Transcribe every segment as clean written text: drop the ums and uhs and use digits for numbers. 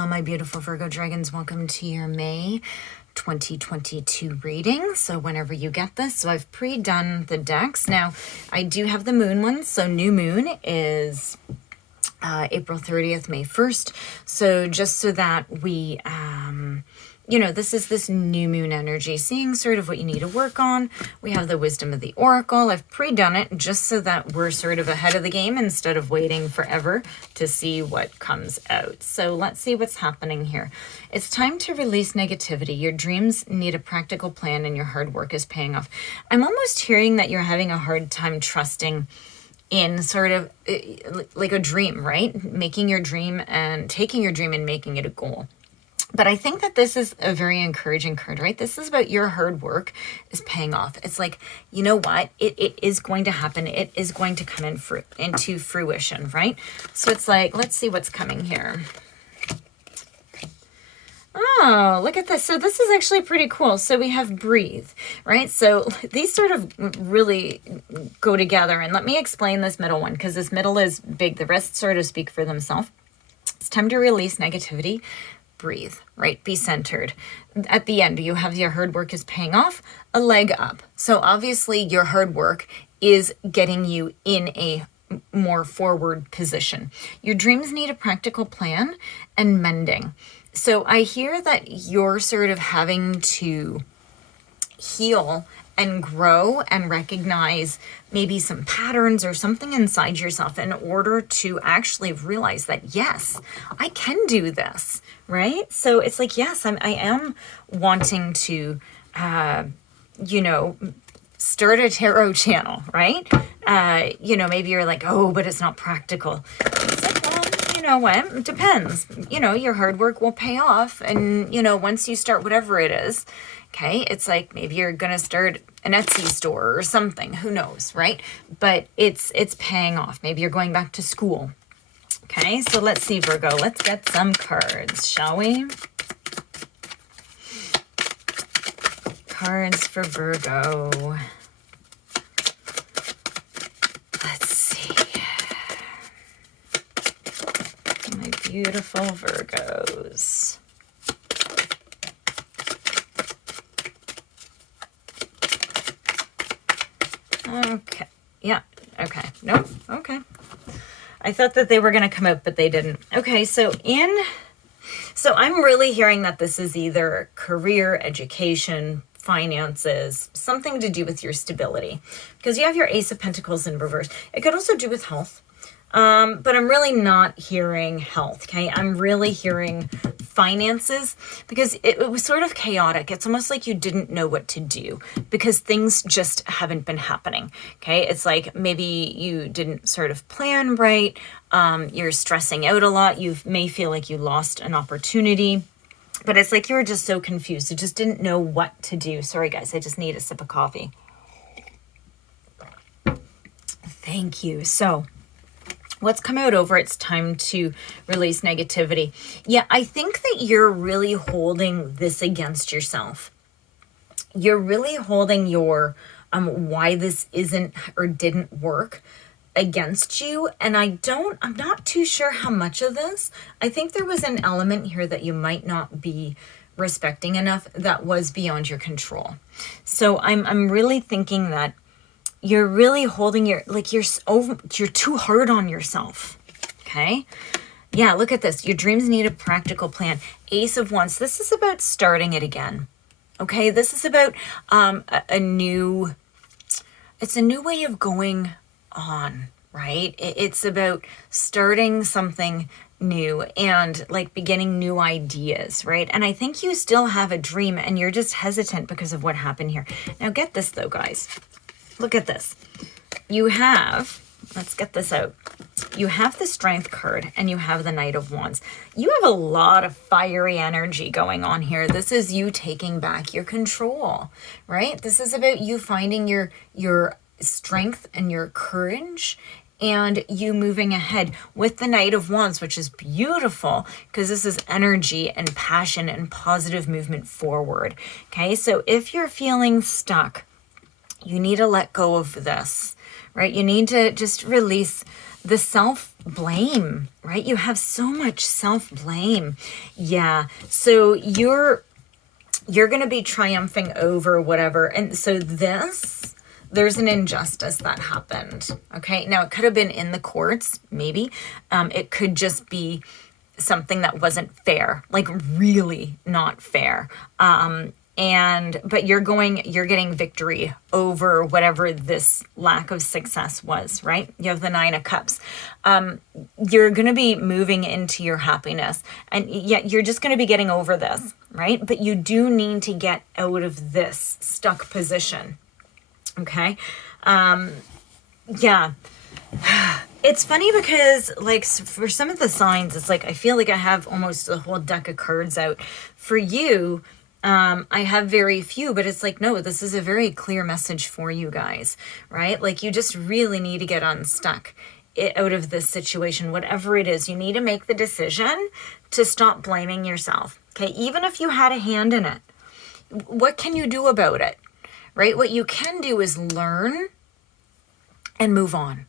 Hello, my beautiful Virgo dragons. Welcome to your May 2022 reading. So whenever you get this, so I've pre-done the decks. Now, I do have the moon ones. So new moon is April 30th, May 1st. So just so that we, this is this new moon energy, seeing sort of what you need to work on. We have the wisdom of the oracle. I've pre-done it just so that we're sort of ahead of the game instead of waiting forever to see what comes out. So let's see what's happening here. It's time to release negativity. Your dreams need a practical plan and your hard work is paying off. I'm almost hearing that you're having a hard time trusting in sort of like a dream, right? Making your dream and taking your dream and making it a goal. But I think that this is a very encouraging card, right? This is about your hard work is paying off. It's like, you know what? It is going to happen. It is going to come into fruition, right? So it's like, let's see what's coming here. Oh, look at this. So this is actually pretty cool. So we have breathe, right? So these sort of really go together. And let me explain this middle one because this middle is big. The rest sort of speak for themselves. It's time to release negativity. Breathe, right? Be centered. At the end, you have your hard work is paying off, a leg up. So obviously your hard work is getting you in a more forward position. Your dreams need a practical plan and mending. So I hear that you're sort of having to heal and grow and recognize maybe some patterns or something inside yourself in order to actually realize that, yes, I can do this, right? So it's like, yes, I am wanting to, start a tarot channel, right? Maybe you're like, oh, but it's not practical. It's like, well, you know what? It depends. Your hard work will pay off. And, once you start whatever it is, okay, it's like maybe you're going to start an Etsy store or something. Who knows, right? But it's paying off. Maybe you're going back to school. Okay, so let's see, Virgo. Let's get some cards, shall we? Cards for Virgo. Let's see. My beautiful Virgos. Okay. Yeah. Okay. Nope. Okay. I thought that they were going to come out, but they didn't. Okay. So I'm really hearing that this is either career, education, finances, something to do with your stability, because you have your Ace of Pentacles in reverse. It could also do with health. But I'm really not hearing health. Okay. I'm really hearing finances because it was sort of chaotic. It's almost like you didn't know what to do because things just haven't been happening. Okay. It's like maybe you didn't sort of plan right. You're stressing out a lot. You may feel like you lost an opportunity, but it's like you were just so confused. You just didn't know what to do. Sorry, guys. I just need a sip of coffee. Thank you. So what's come out over, it's time to release negativity. Yeah, I think that you're really holding this against yourself. You're really holding your why this isn't or didn't work against you. And I'm not too sure how much of this. I think there was an element here that you might not be respecting enough that was beyond your control. So I'm really thinking that you're really holding you're too hard on yourself. Okay. Yeah. Look at this. Your dreams need a practical plan. Ace of Wands. This is about starting it again. Okay. This is about, a new way of going on, right? It's about starting something new and like beginning new ideas, right? And I think you still have a dream and you're just hesitant because of what happened here. Now get this though, guys. Look at this. Let's get this out. You have the Strength card and you have the Knight of Wands. You have a lot of fiery energy going on here. This is you taking back your control, right? This is about you finding your strength and your courage and you moving ahead with the Knight of Wands, which is beautiful because this is energy and passion and positive movement forward. Okay, so if you're feeling stuck, you need to let go of this, right? You need to just release the self blame, right? You have so much self-blame. Yeah. So you're going to be triumphing over whatever. And so there's an injustice that happened. Okay. Now it could have been in the courts, maybe. It could just be something that wasn't fair, like really not fair. But you're getting victory over whatever this lack of success was, right? You have the 9 of Cups. You're going to be moving into your happiness, and yet you're just going to be getting over this, right? But you do need to get out of this stuck position. Okay. Yeah. It's funny because, like, for some of the signs, it's like I feel like I have almost a whole deck of cards out. For you, I have very few, but it's like, no, this is a very clear message for you guys, right? Like, you just really need to get unstuck out of this situation, whatever it is. You need to make the decision to stop blaming yourself. Okay. Even if you had a hand in it, what can you do about it? Right? What you can do is learn and move on.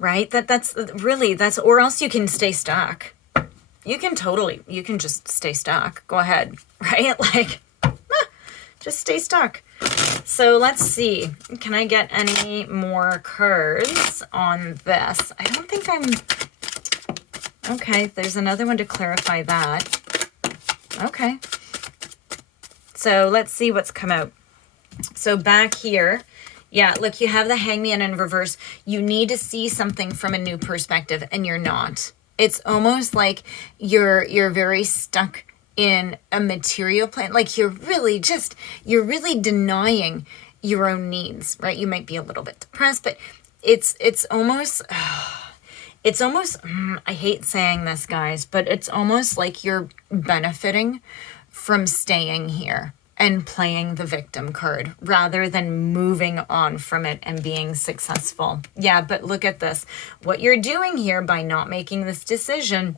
Right? That's or else you can stay stuck. You can just stay stuck. Go ahead. Right? Like, just stay stuck. So let's see. Can I get any more cards on this? I don't think okay, there's another one to clarify that. Okay. So let's see what's come out. So back here, yeah, look, you have the Hangman in reverse. You need to see something from a new perspective, and you're not. It's almost like you're very stuck in a material plane. Like you're really denying your own needs, right? You might be a little bit depressed, but it's almost, I hate saying this, guys, but it's almost like you're benefiting from staying here and playing the victim card rather than moving on from it and being successful. Yeah, but look at this. What you're doing here by not making this decision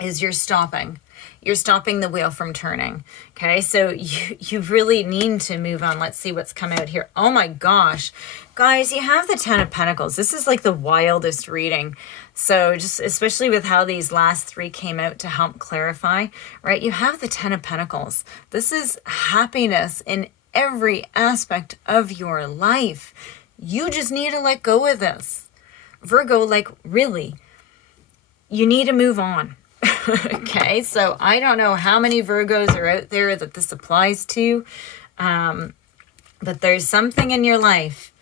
is you're stopping. You're stopping the wheel from turning. Okay, so you really need to move on. Let's see what's come out here. Oh my gosh. Guys, you have the 10 of Pentacles. This is like the wildest reading. So just especially with how these last 3 came out to help clarify, right? You have the 10 of Pentacles. This is happiness in every aspect of your life. You just need to let go of this. Virgo, like really, you need to move on. Okay, so I don't know how many Virgos are out there that this applies to, but there's something in your life,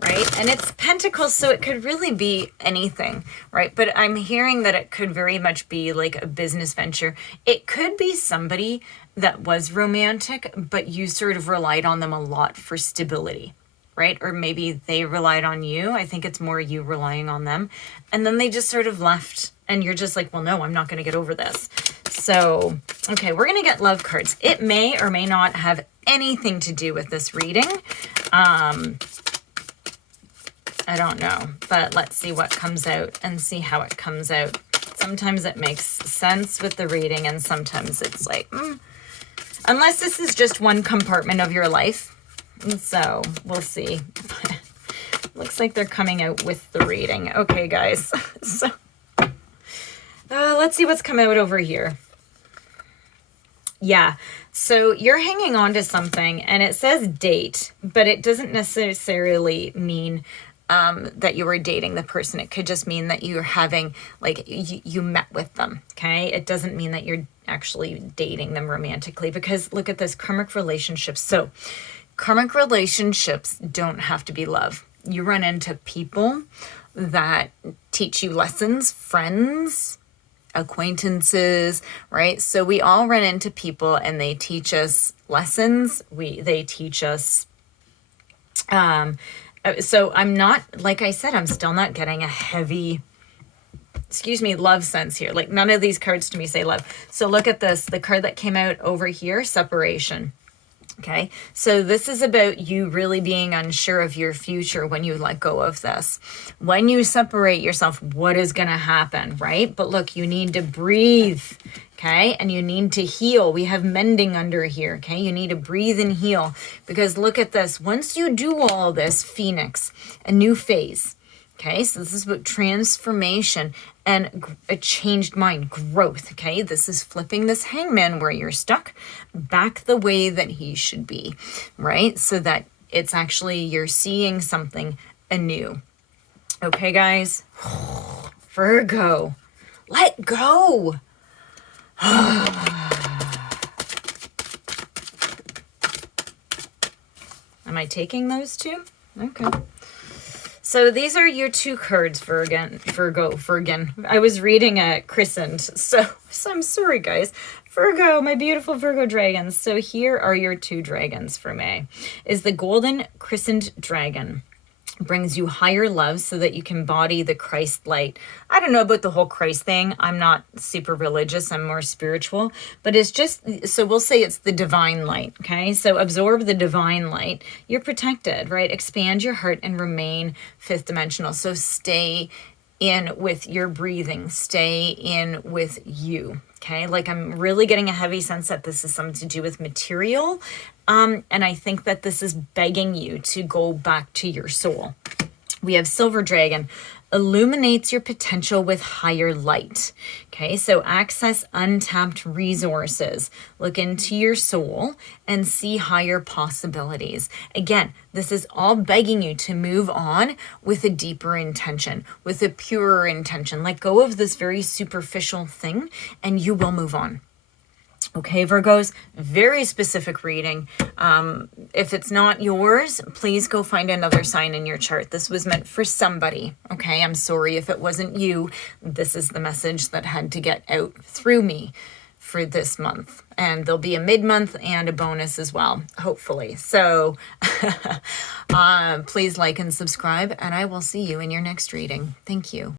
right? And it's Pentacles, so it could really be anything, right? But I'm hearing that it could very much be like a business venture. It could be somebody that was romantic, but you sort of relied on them a lot for stability, right? Or maybe they relied on you. I think it's more you relying on them. And then they just sort of left. And you're just like, well, no, I'm not going to get over this. So, okay, we're going to get love cards. It may or may not have anything to do with this reading. I don't know. But let's see what comes out and see how it comes out. Sometimes it makes sense with the reading. And sometimes it's like, unless this is just one compartment of your life. And so we'll see. Looks like they're coming out with the reading. Okay, guys. So let's see what's come out over here. Yeah, so you're hanging on to something, and it says date, but it doesn't necessarily mean that you were dating the person. It could just mean that you're having, like, you met with them, okay? It doesn't mean that you're actually dating them romantically, because look at this, karmic relationships. So karmic relationships don't have to be love. You run into people that teach you lessons, friends, acquaintances, right? So we all run into people and they teach us lessons. They teach us, so I'm not, like I said, I'm still not getting a heavy, love sense here. Like none of these cards to me say love. So look at this, the card that came out over here, separation. Okay, so this is about you really being unsure of your future when you let go of this. When you separate yourself, what is going to happen, right? But look, you need to breathe, okay? And you need to heal. We have mending under here, okay? You need to breathe and heal, because look at this. Once you do all this, Phoenix, a new phase, okay? So this is about transformation and a changed mind, growth, okay? This is flipping this hangman where you're stuck back the way that he should be, right? So that it's actually, you're seeing something anew. Okay, guys? Virgo, let go. Am I taking those two? Okay. So these are your two cards for Virgo. I was reading a christened, so I'm sorry, guys. Virgo, my beautiful Virgo dragons. So here are your two dragons for May. Is the golden christened dragon. Brings you higher love so that you can embody the Christ light. I don't know about the whole Christ thing. I'm not super religious. I'm more spiritual. But it's just, so we'll say it's the divine light, okay? So absorb the divine light. You're protected, right? Expand your heart and remain fifth dimensional. So stay in with your breathing. Stay in with you, okay? Like, I'm really getting a heavy sense that this is something to do with material. And I think that this is begging you to go back to your soul. We have Silver Dragon, illuminates your potential with higher light. Okay, so access untapped resources. Look into your soul and see higher possibilities. Again, this is all begging you to move on with a deeper intention, with a purer intention. Let go of this very superficial thing and you will move on. Okay, Virgos, very specific reading. If it's not yours, please go find another sign in your chart. This was meant for somebody. Okay, I'm sorry if it wasn't you. This is the message that had to get out through me for this month. And there'll be a mid-month and a bonus as well, hopefully. So please like and subscribe, and I will see you in your next reading. Thank you.